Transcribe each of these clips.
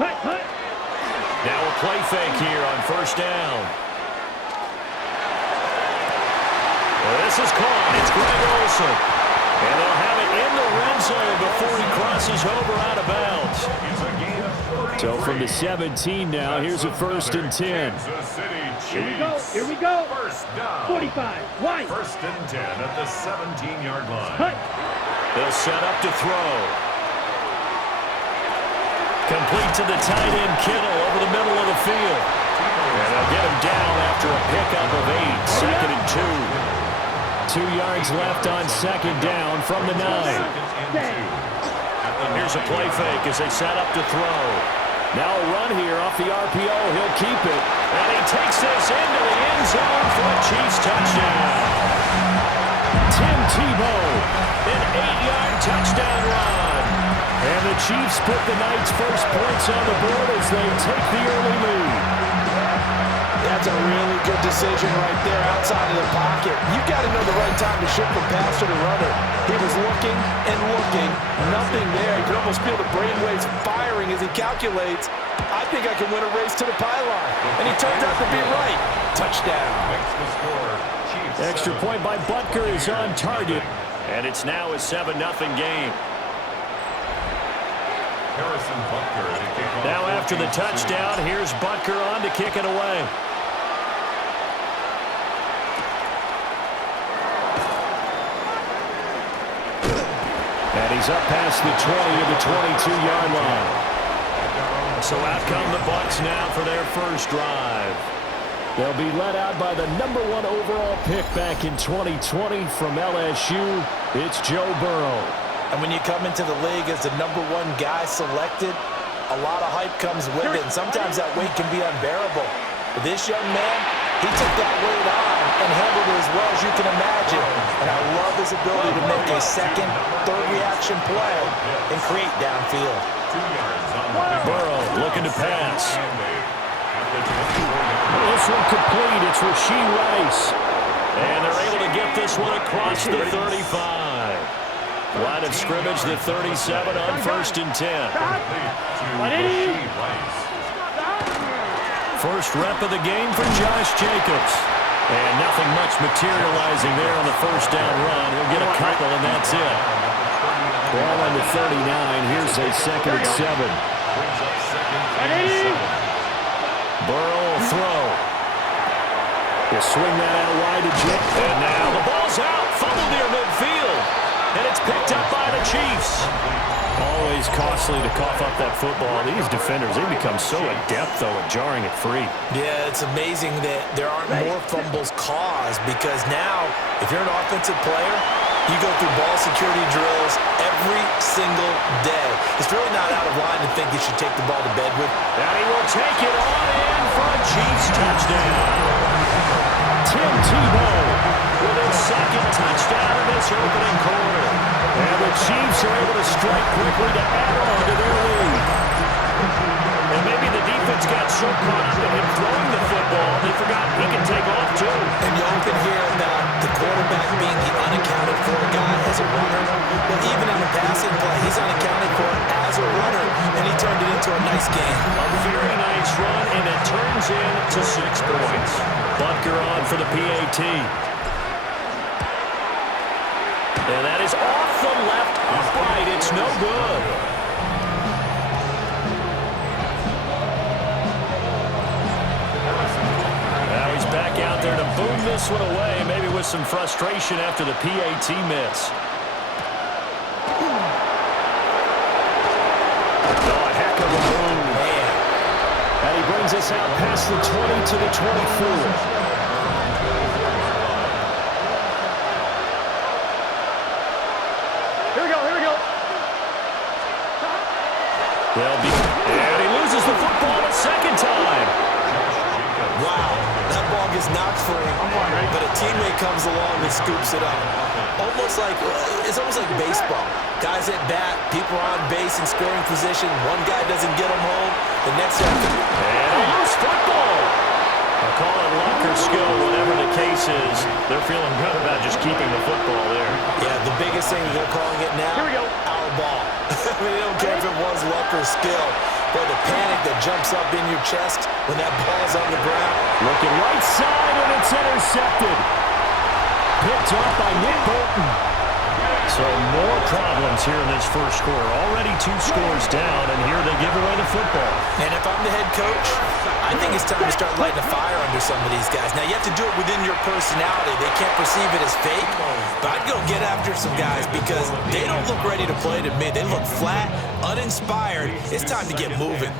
Now a play fake here on first down. Well, this is caught. It's Greg Olsen. And they'll have it in the red zone before he crosses over out of bounds. So from the 17 now, here's a 1st and 10. Here we go. Here we go. First down. 45. Wide. 1st and 10 at the 17-yard line. They'll set up to throw. Complete to the tight end, Kittle, over the middle of the field. And they'll get him down after a pickup of 8. 2nd and 2. 2 yards left on 2nd down from the 9. Here's a play fake as they set up to throw. Now a run here off the RPO. He'll keep it. And he takes this into the end zone for a Chiefs touchdown. Tim Tebow, an 8-yard touchdown run. And the Chiefs put the Knights' first points on the board as they take the early lead. That's a really good decision right there outside of the pocket. You've got to know the right time to shift from passer to runner. He was looking and looking. Nothing there. You can almost feel the brainwaves firing as he calculates, I think I can win a race to the pylon. And he turns out to be right. Touchdown. Extra point by Butker is on target. And it's now a 7-0 game. Now after the touchdown, here's Butker on to kick it away. And he's up past the 20 to the 22-yard line. So out come the Bucs now for their first drive. They'll be led out by the #1 overall pick back in 2020 from LSU. It's Joe Burrow. And when you come into the league as the #1 guy selected, a lot of hype comes with it. And sometimes that weight can be unbearable. But this young man, he took that weight on and handled it as well as you can imagine. And I love his ability to make a second, third reaction play and create downfield. Burrow looking to pass. This one complete. It's Rashee Rice. And they're able to get this one across the 35. Line of scrimmage, the 37 on 1st and 10. First rep of the game for Josh Jacobs. And nothing much materializing there on the first down run. He'll get a couple, and that's it. Ball on the 39. Here's a 2nd and 7. Burrow will throw. He'll swing that out wide to Jacobs. And now the ball's out. Fumble near midfield. And it's picked up by the Chiefs. Always costly to cough up that football. These defenders, they become so adept, though, at jarring it free. Yeah, it's amazing that there aren't more fumbles caused because now, if you're an offensive player, you go through ball security drills every single day. It's really not out of line to think you should take the ball to bed with. And he will take it on in for a Chiefs touchdown. Tim Tebow with his 2nd touchdown in this opening quarter. And the Chiefs are able to strike quickly to add on to their lead. And maybe the defense got so caught up in him throwing the football, they forgot he can take off too. And you often hear about the quarterback being the unaccounted for guy as a runner. But even in the passing play, he's unaccounted for as a runner, and he turned it into a nice game. A very nice run, and it turns into 6 points. Butker on for the PAT. And that is off the left upright. It's no good. Now he's back out there to boom this one away, maybe with some frustration after the PAT miss. Oh, a heck of a move. Man. And he brings us out past the 20 to the 24. And he loses the football a 2nd time. Wow, that ball gets knocked free, but a teammate comes along and scoops it up. It's almost like baseball. Guys at bat, people are on base in scoring position. One guy doesn't get them home, the next guy. And a loose football. I'll call it luck or skill, whatever the case is. They're feeling good about just keeping the football there. Yeah, the biggest thing they're calling it now, our ball. I mean, I don't care if it was luck or skill, but the panic that jumps up in your chest when that ball's on the ground. Looking right side, and it's intercepted. Picked up by Nick Bolton. So more problems here in this first quarter. Already 2 scores down, and here they give away the football. And if I'm the head coach, I think it's time to start lighting a fire under some of these guys. Now, you have to do it within your personality. They can't perceive it as fake, but I'd go get after some guys because they don't look ready to play to me. They look flat, uninspired. It's time to get moving.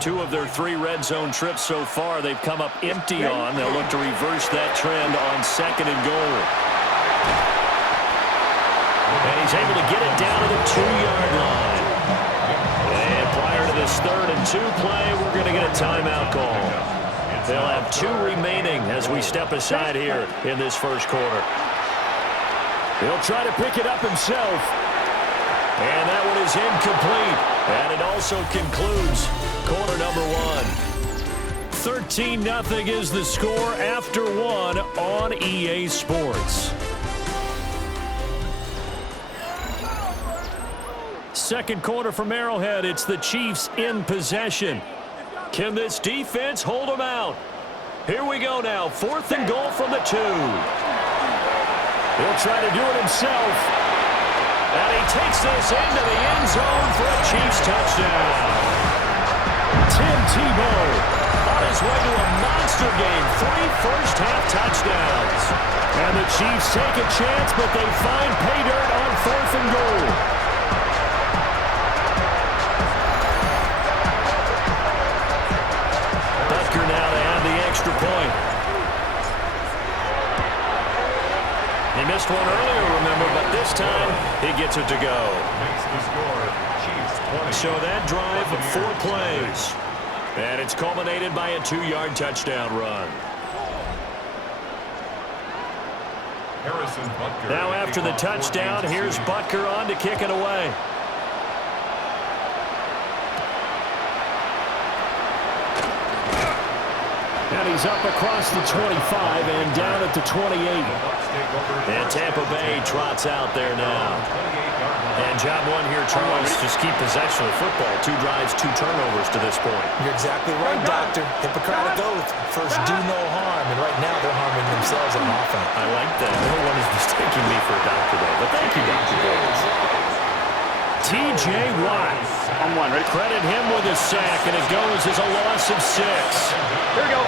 2 of their 3 red zone trips so far, they've come up empty on. They'll look to reverse that trend on 2nd and goal. And he's able to get it down to the 2-yard line. And prior to this 3rd and 2 play, we're going to get a timeout call. They'll have 2 remaining as we step aside here in this first quarter. He'll try to pick it up himself. And that one is incomplete. And it also concludes quarter number 1. 13-0 is the score after 1 on EA Sports. Second quarter from Arrowhead. It's the Chiefs in possession. Can this defense hold them out? Here we go now. 4th and goal from the 2. He'll try to do it himself. And he takes this into the end zone for a Chiefs touchdown. Tim Tebow on his way to a monster game. 3 first-half touchdowns. And the Chiefs take a chance, but they find pay dirt on 4th and goal. Now to have the extra point. He missed one earlier, remember, but this time he gets it to go. So that drive of 4 plays. And it's culminated by a 2-yard touchdown run. Now after the touchdown, here's Butker on to kick it away. And he's up across the 25 and down at the 28. And Tampa Bay trots out there now. And job 1 here, Charles, just keep possession of the football. 2 drives, 2 turnovers to this point. You're exactly right, Doctor. Hippocratic oath. First, do no harm. And right now, they're harming themselves on offense. I like that. No one is mistaking me for a doctor, though. But thank you, Dr. Davis. T.J. Watt. On 1, ready? Credit him with a sack, and it goes as a loss of 6. Here we go.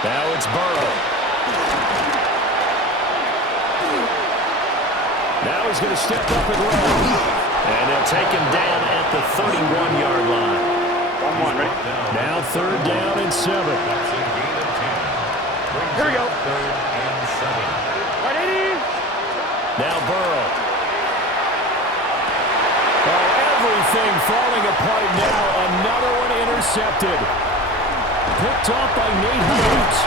Now it's Burrow. Now he's going to step up and run. And they'll take him down at the 31-yard line. 1-1, ready? Now 3rd down and 7. Here we go. Ready? Now Burrow. Oh, everything falling apart now. Another one intercepted. Picked off by Nate Hines.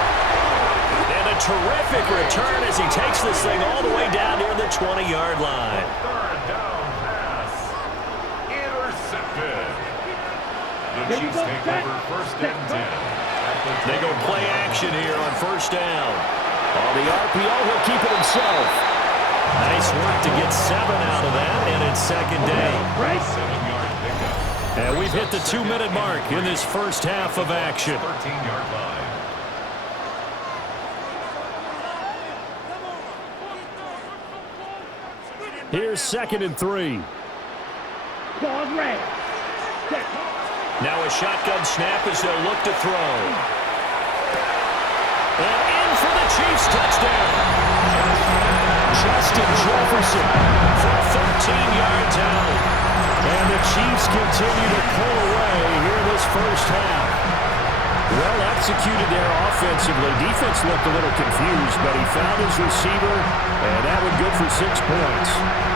And a terrific return as he takes this thing all the way down near the 20-yard line. 3rd down pass. Intercepted. The Chiefs take over 1st and 10. They go play action here on 1st down. On the RPO, he'll keep it himself. Nice work to get 7 out of that, and it's 2nd down. 7-yard pickup. And we've hit the 2-minute mark in this first half of action. 13-yard line. Here's 2nd and 3. Ball red. Now a shotgun snap as they'll look to throw. And in for the Chiefs touchdown. Justin Jefferson for 13 yards out. And the Chiefs continue to pull away here in this first half. Well executed there offensively. Defense looked a little confused, but he found his receiver, and that one good for 6 points.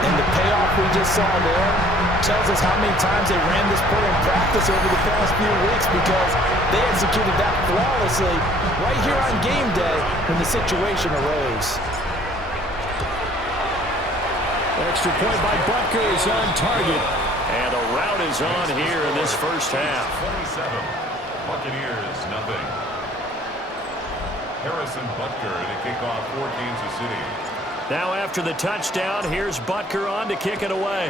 And the payoff we just saw there tells us how many times they ran this play in practice over the past few weeks because they executed that flawlessly right here on game day when the situation arose. Extra point by Butker is on target. And a rout is on here in this first half. 27. Buccaneers, nothing. Harrison Butker to kick off for Kansas City. Now after the touchdown, here's Butker on to kick it away.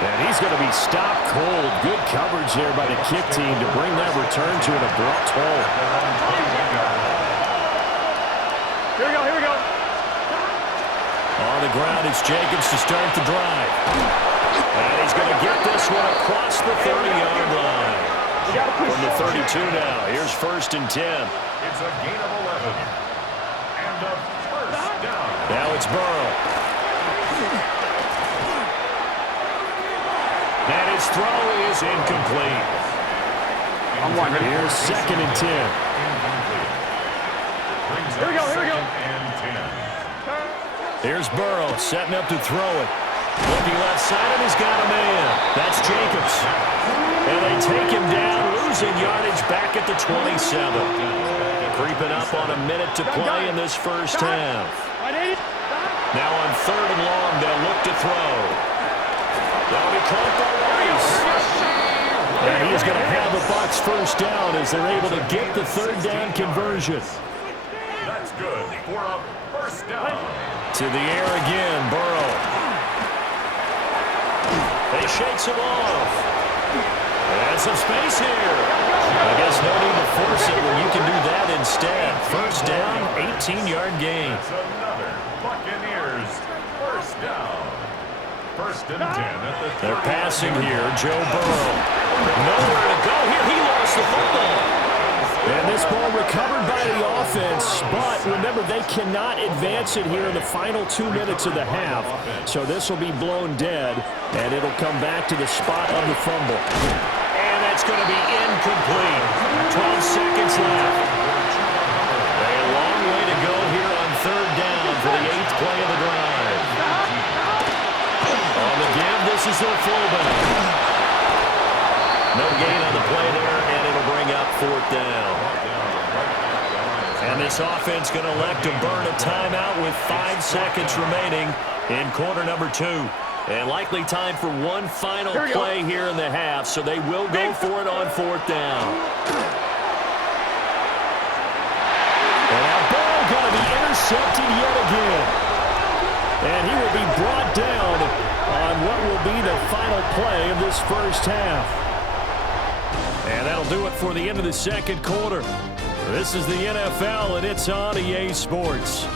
And he's going to be stopped cold. Good coverage there by the kick team to bring that return to an abrupt halt. Here we go, here we go. On the ground, it's Jacobs to start the drive. And he's going to get this one across the 30-yard line. From the 32 now. Here's 1st and 10. It's a gain of 11. And a first down. Now it's Burrow. And his throw is incomplete. On one, ready? Here's 2nd and 10. Incomplete. Brings Here we go, here we go. 2nd and 10. Here's Burrow setting up to throw it. Looking left side, and he's got a man. That's Jacobs. And they take him down, losing yardage back at the 27. Creeping up on a minute to play in this first half. Now on 3rd and long, they'll look to throw. That'll be caught by Rice. And he's going to have the Bucs first down as they're able to get the 3rd down conversion. That's good for a first down. To the air again, Burrow. He shakes him off. And some space here. I guess no need to force it when you can do that instead. First down, 18-yard gain. That's another Buccaneers first down. 1st and 10 at the 30. They're passing here, Joe Burrow. Nowhere to go here. He lost the football. And this ball recovered by the offense, but remember, they cannot advance it here in the final 2 minutes of the half. So this will be blown dead, and it'll come back to the spot of the fumble. And that's going to be incomplete. 12 seconds left. A long way to go here on 3rd down for the 8th play of the drive. On the give, this is their fullback. No gain on the play there, and it'll bring up 4th down. And this offense going to elect to burn a timeout with 5 seconds remaining in quarter number 2. And likely time for one final play here in the half, so they will go for it on 4th down. And that ball going to be intercepted yet again. And he will be brought down on what will be the final play of this first half. And that'll do it for the end of the 2nd quarter. This is the NFL, and it's on EA Sports.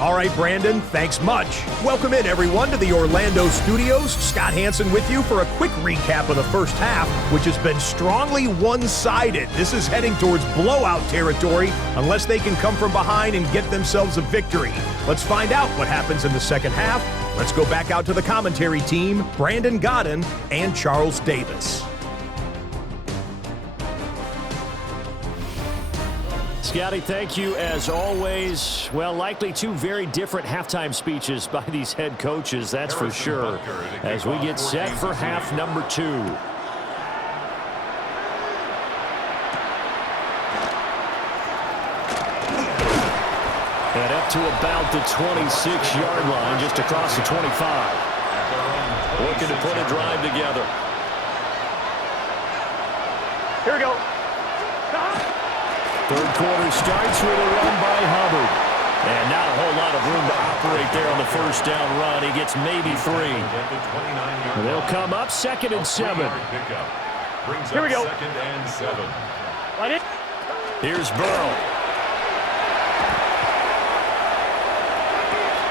All right, Brandon, thanks much. Welcome in, everyone, to the Orlando studios. Scott Hansen with you for a quick recap of the first half, which has been strongly one-sided. This is heading towards blowout territory unless they can come from behind and get themselves a victory. Let's find out what happens in the second half. Let's go back out to the commentary team, Brandon Godden and Charles Davis. Scotty, thank you as always. Well, likely 2 very different halftime speeches by these head coaches, that's for sure, as we get set for half number 2. And up to about the 26-yard line, just across the 25. Looking to put a drive together. Here we go. 3rd quarter starts with a run by Hubbard. And not a whole lot of room to operate there on the first down run. He gets maybe 3. They'll come up 2nd and 7. Here we go. 2nd and 7. Light it. Here's Burrow.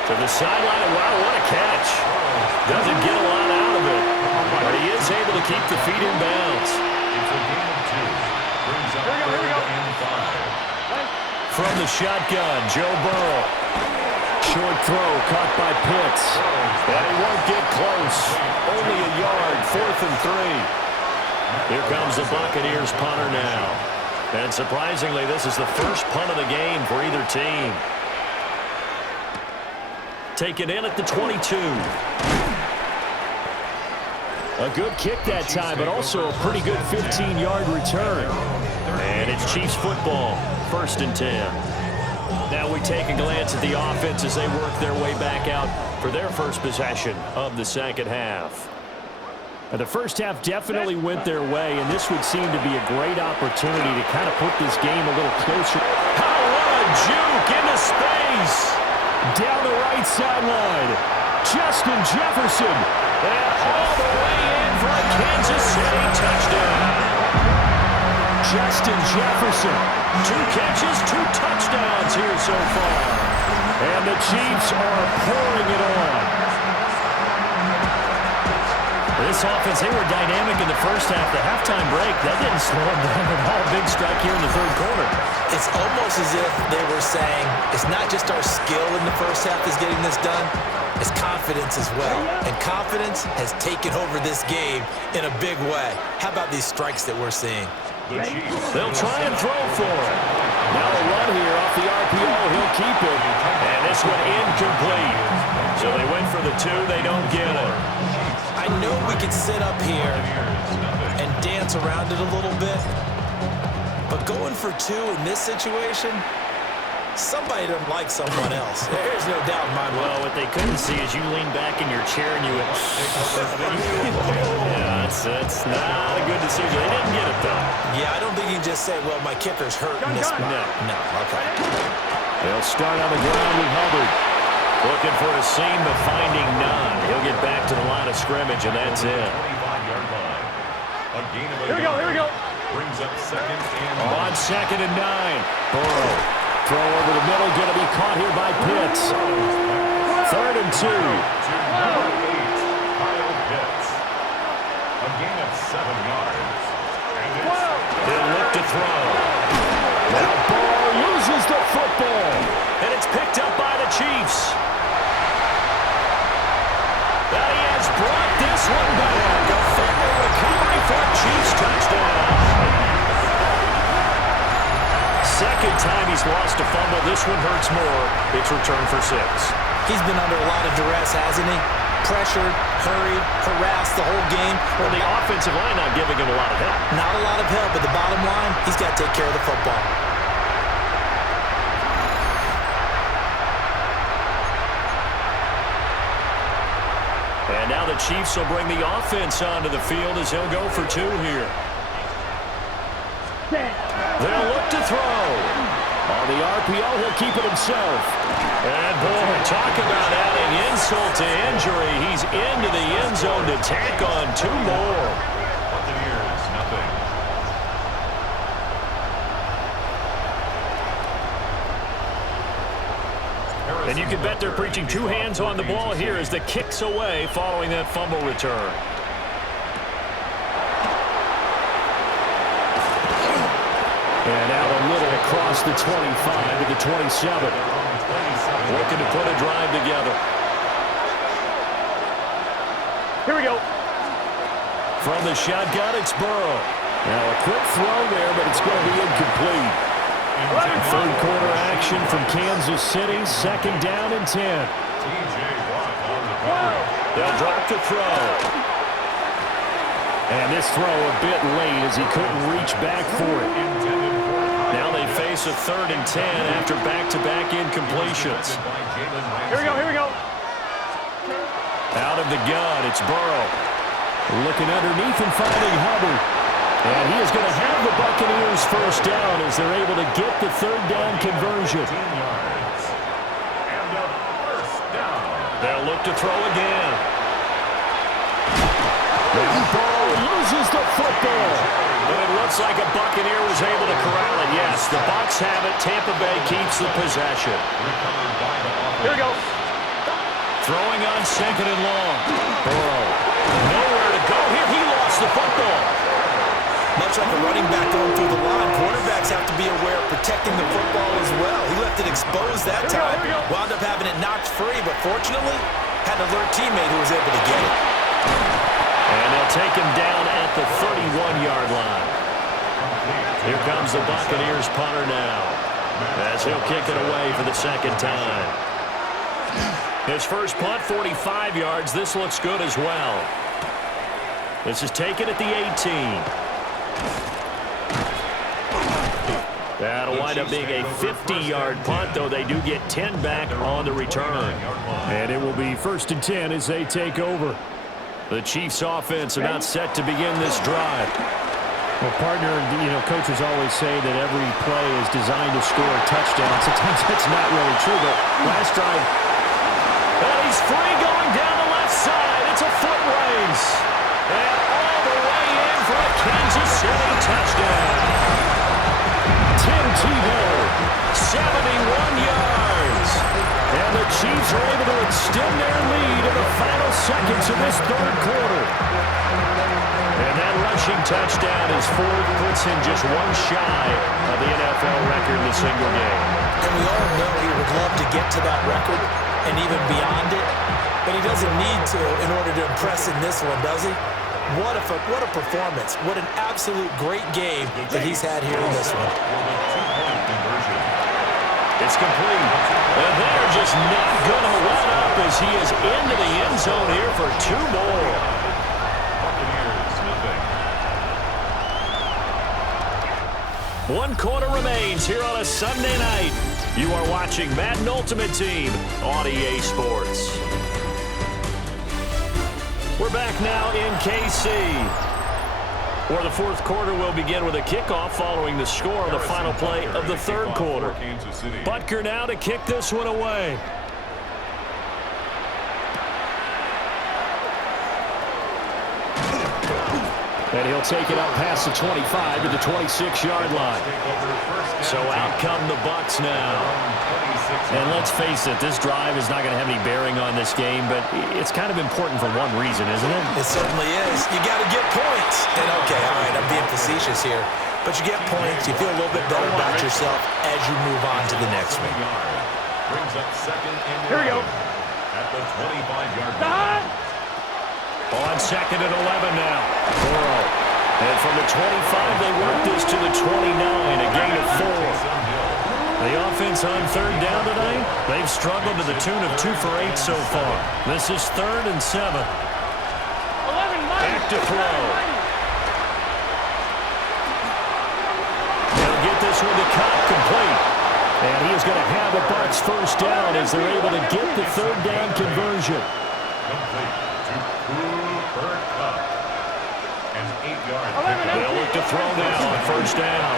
To the sideline. Wow, what a catch. Doesn't get a lot out of it. But he is able to keep the feet in bounds. It's a gain of 2. Brings up 3rd and 5. From the shotgun, Joe Burrow. Short throw caught by Pitts. And he won't get close. Only a yard, 4th and 3. Here comes the Buccaneers punter now. And surprisingly, this is the first punt of the game for either team. Taken in at the 22. A good kick that time, but also a pretty good 15-yard return. And it's Chiefs football, 1st and 10. Now we take a glance at the offense as they work their way back out for their first possession of the second half. The first half definitely went their way, and this would seem to be a great opportunity to kind of put this game a little closer. How what a juke into space. Down the right sideline. Justin Jefferson. And all the way in for a Kansas City touchdown. Justin Jefferson. 2 catches, 2 touchdowns here so far. And the Chiefs are pouring it on. This offense, they were dynamic in the first half. The halftime break, that didn't slow them down at all. Big strike here in the third quarter. It's almost as if they were saying, it's not just our skill in the first half is getting this done, it's confidence as well. And confidence has taken over this game in a big way. How about these strikes that we're seeing? They'll try and throw for it. Now a run here off the RPO. He'll keep it. And this one incomplete. So they went for the 2. They don't get it. I know we could sit up here and dance around it a little bit, but going for 2 in this situation, somebody doesn't like someone else. There's no doubt in my mind. Well, what they couldn't see is you lean back in your chair and you went, yeah, that's not a good decision. They didn't get it, though. Yeah, I don't think you can just say, well, my kicker's hurt in this spot. No, okay. They'll start on the ground with Hubbard. Looking for a seam, but finding none. He'll get back to the line of scrimmage, and that's it. 25-yard line. A gain of Here we go, here we go. Brings up second and On 2nd and 9. Burrow. Throw over the middle, going to be caught here by Pitts. 3rd and 2. Number 8, Kyle Pitts. A gain of 7 yards. And They'll look to throw. Now Burrow loses the football. And it's picked up by the Chiefs. Now he has brought this one back. A fumble recovery for a Chiefs touchdown. Second time he's lost a fumble. This one hurts more. It's returned for 6. He's been under a lot of duress, hasn't he? Pressured, hurried, harassed the whole game. Well, the offensive line not giving him a lot of help. Not a lot of help, but the bottom line, he's got to take care of the football. And now the Chiefs will bring the offense onto the field as he'll go for 2 here. They'll look to throw. On the RPO, he'll keep it himself. And boy, talk about adding insult to injury. He's into the end zone to tack on 2 more. Buccaneers, nothing. And you can bet they're preaching 2 hands on the ball here as the kick's away following that fumble return. And out a little across the 25 to the 27. Looking to put a drive together. Here we go. From the shotgun, it's Burrow. Now a quick throw there, but it's going to be incomplete. Third quarter action from Kansas City. 2nd down and 10. They'll drop the throw. And this throw a bit late as he couldn't reach back for it. Now they face a 3rd and 10 after back-to-back incompletions. Here we go, here we go. Out of the gun, it's Burrow. Looking underneath and finding Hubbard. And he is going to have the Buccaneers first down as they're able to get the 3rd down conversion. They'll look to throw again. And Burrow loses the football. But it looks like a Buccaneer was able to corral it. Yes, the Bucs have it. Tampa Bay keeps the possession. Here we go. Throwing on 2nd and long. Burrow. Nowhere to go here. He lost the football. Much like a running back going through the line, quarterbacks have to be aware of protecting the football as well. He left it exposed that time. Wound up having it knocked free, but fortunately, had an alert teammate who was able to get it. And they'll take him down at the 31-yard line. Here comes the Buccaneers punter now, as he'll kick it away for the 2nd time. His first punt, 45 yards. This looks good as well. This is taken at the 18. That'll wind up being a 50-yard punt, though they do get 10 back on the return. And it will be 1st and 10 as they take over. The Chiefs offense about set to begin this drive. Well, partner, coaches always say that every play is designed to score a touchdown. Sometimes that's not really true, but last drive. And he's free going down the left side. It's a foot race. And all the way in for a Kansas City touchdown. Tim Tebow, 71 yards. And the Chiefs are able to extend their lead in the final seconds of this third quarter. And that rushing touchdown is fourth, puts him just one shy of the NFL record in a single game. And we all know he would love to get to that record and even beyond it, but he doesn't need to in order to impress in this one, does he? What a performance. What an absolute great game that he's had here in this one. It's complete. And they're just not going to let up as he is into the end zone here for two more. One quarter remains here on a Sunday night. You are watching Madden Ultimate Team on EA Sports. We're back now in KC, where the fourth quarter will begin with a kickoff following the score of the final play of the third quarter. Butker now to kick this one away. And he'll take it up past the 25 to the 26-yard line. So out come the Bucs now. And let's face it, this drive is not going to have any bearing on this game, but it's kind of important for one reason, isn't it? It certainly is. You got to get points. And okay, all right, I'm being facetious here, but you get points, you feel a little bit better about yourself as you move on to the next one. Brings up second and Here we go. at the 25-yard line. On second and 11 now. Burrow. And from the 25, they work this to the 29, a gain of 4. The offense on third down tonight, they've struggled to the tune of 2 for 8 so far. This is 3rd and 7. Back to throw. They'll get this one to Cobb complete. And he is going to have a Bucs first down as they're able to get the third down conversion. Complete to Cooper Kupp. An 8-yard pickup. They'll look to throw now on first down.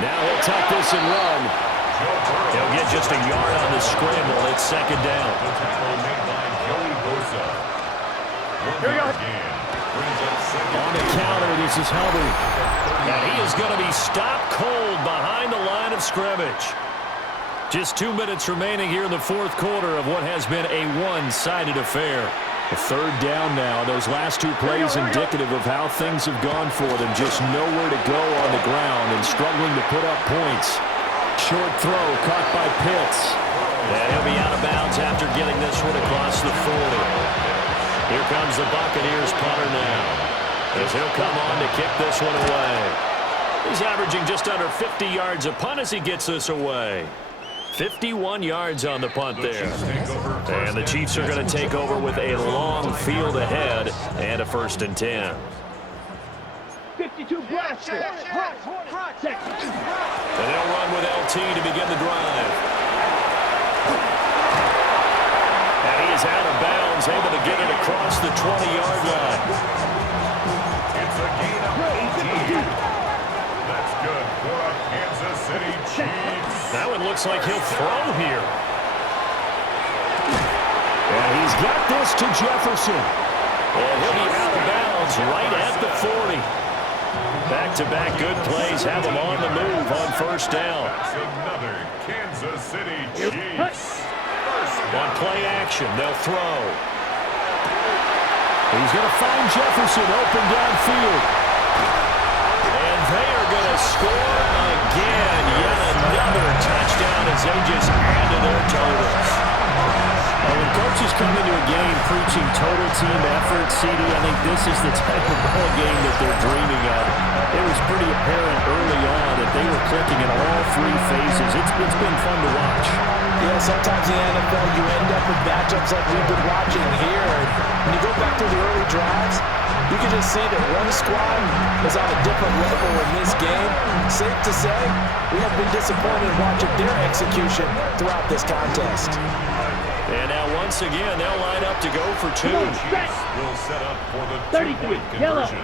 Now he'll tuck this and run. He'll get just a yard on the scramble. It's second down. The tackle made by Joey Bosa. Here we go. On the counter, this is Hubbard. And he is going to be stopped cold behind the line of scrimmage. Just 2 minutes remaining here in the fourth quarter of what has been a one-sided affair. A third down now. Those last 2 plays indicative of how things have gone for them. Just nowhere to go on the ground and struggling to put up points. Short throw caught by Pitts. And he'll be out of bounds after getting this one across the 40. Here comes the Buccaneers punter now, as he'll come on to kick this one away. He's averaging just under 50 yards a punt as he gets this away. 51 yards on the punt there. And the Chiefs are going to take over with a long field ahead and a 1st and 10. 52 blaster. And they'll run with LT to begin the drive. And he is out of bounds, able to get it across the 20-yard line. It's a gain of 18. That's good for a Kansas City Chiefs. That one looks like he'll throw here. And he's got this to Jefferson. And he'll be out of bounds right at the 40. Back-to-back good plays have him on the move on first down. That's another Kansas City Chiefs. On play action, they'll throw. He's going to find Jefferson open downfield. And they are going to score again. Yet another touchdown as they just add to their totals. When coaches come into a game preaching total team effort, CD, I think this is the type of ball game that they're dreaming of. It was pretty apparent early on that they were clicking in all 3 phases. It's been fun to watch. Yeah, sometimes in the NFL you end up with matchups like we've been watching here. And when you go back to the early drives, you can just see that one squad is on a different level in this game. Safe to say, we have been disappointed watching their execution throughout this contest. And now once again, they'll line up to go for two. Chiefs will set up for the two-point conversion.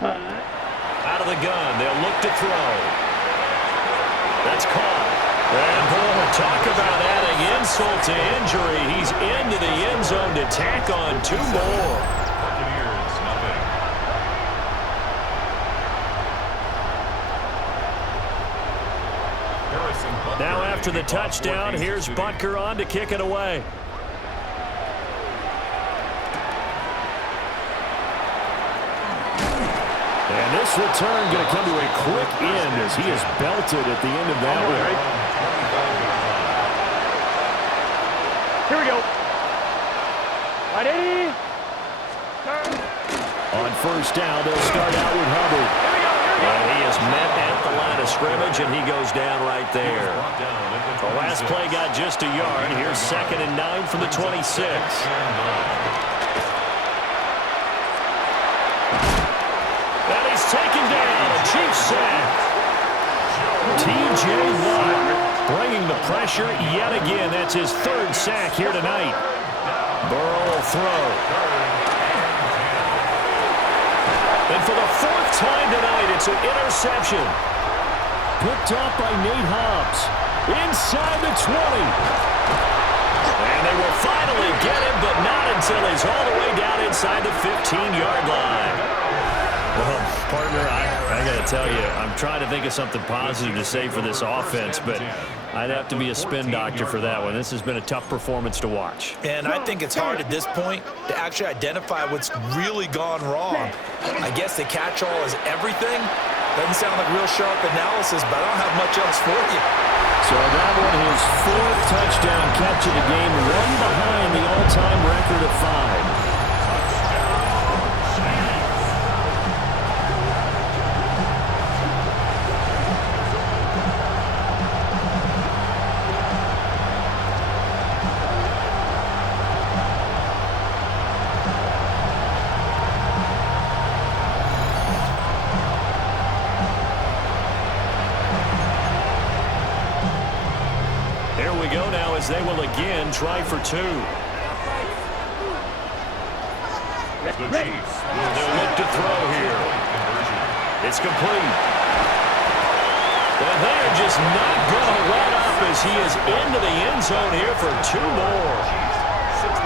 Out of the gun, they'll look to throw. That's caught. And boy, talk about adding insult to injury. He's into the end zone to tack on two more. Buccaneers, nothing. Now after the touchdown, here's Butker on to kick it away. And this return going to come to a quick end as he is belted at the end of that one. Here we go. Ready? On first down, they'll start out with Hubbard. And he is met at the line of scrimmage, and he goes down right there. The last play got just a yard. Here's 2nd and 9 from the 26. And he's taken down. A Chiefs sack. T.J. Watt bringing the pressure yet again. That's his 3rd sack here tonight. Burrow will throw. And for the 4th time tonight, it's an interception. Picked off by Nate Hobbs. Inside the 20. And they will finally get him, but not until he's all the way down inside the 15-yard line. Well, partner, I got to tell you, I'm trying to think of something positive to say for this offense, but I'd have to be a spin doctor for that one. This has been a tough performance to watch. And I think it's hard at this point to actually identify what's really gone wrong. I guess the catch-all is everything. Doesn't sound like real sharp analysis, but I don't have much else for you. So that one, his 4th touchdown catch of the game, one behind the all-time record of 5. They will again try for 2. The Chiefs They'll look to throw here. It's complete. And they are just not going to let up as he is into the end zone here for 2 more. Chiefs 65.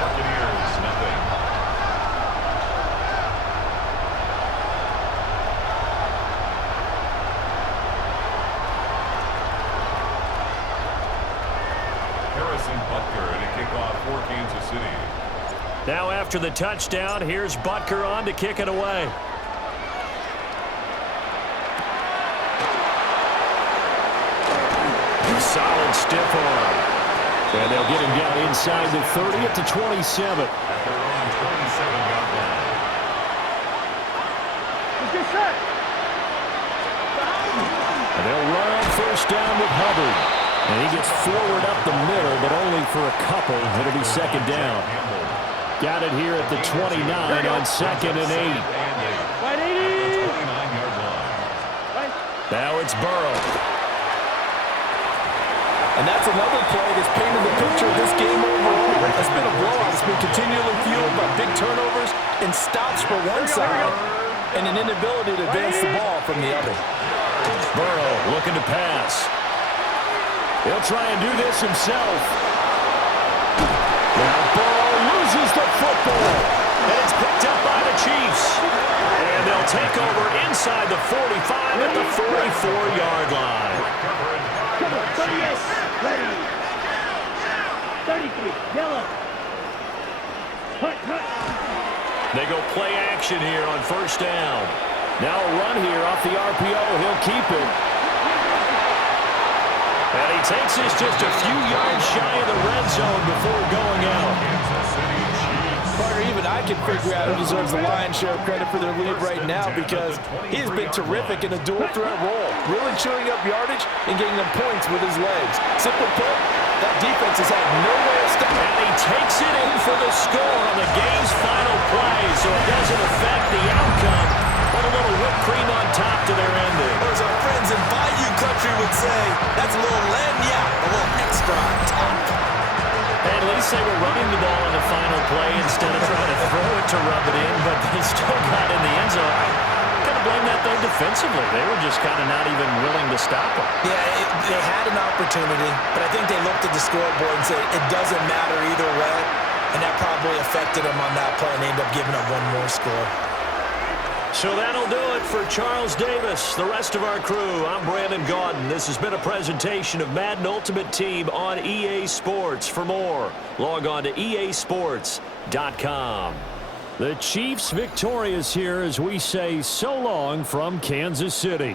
Buccaneers, nothing. Butker and a kickoff for Kansas City. Now after the touchdown, here's Butker on to kick it away. Solid stiff arm. And they'll get him down inside the 30 at the 27. At their own 27-yard line. And they'll run on first down with Hubbard. And he gets forward up the middle, but only for a couple. It'll be 2nd down. Got it here at the 29 on 2nd and 8. Now it's Burrow. And that's another play that's painted the picture of this game overall. It's been a blowout. It's been continually fueled by big turnovers and stops for one side and an inability to advance the ball from the other. Burrow looking to pass. He'll try and do this himself. Now Burrow loses the football. And it's picked up by the Chiefs. And they'll take over inside the 45 at the 44-yard line. 33, yellow. They go play action here on first down. Now a run here off the RPO. He'll keep it. And he takes this just a few yards shy of the red zone before going out. Carter, even I can figure out who deserves the lion's share of credit for their lead right now because he has been terrific in a dual threat role, really chewing up yardage and getting them points with his legs. Simply put, that defense has had no way of stopping. And he takes it in for the score on the game's final play, so it doesn't affect the outcome, but a little whipped cream on top to their ending. Or as our friends in Bayou Country would say, that's a little lagniappe restaurant. At least they were running the ball in the final play instead of trying to throw it to rub it in, but they still got in the end zone. I kind of blame that, though, defensively. They were just kind of not even willing to stop them. Yeah, they had an opportunity, but I think they looked at the scoreboard and said it doesn't matter either way, and that probably affected them on that play, and they ended up giving up one more score. So that'll do it for Charles Davis, the rest of our crew. I'm Brandon Gaudin. This has been a presentation of Madden Ultimate Team on EA Sports. For more, log on to easports.com. The Chiefs victorious here as we say so long from Kansas City.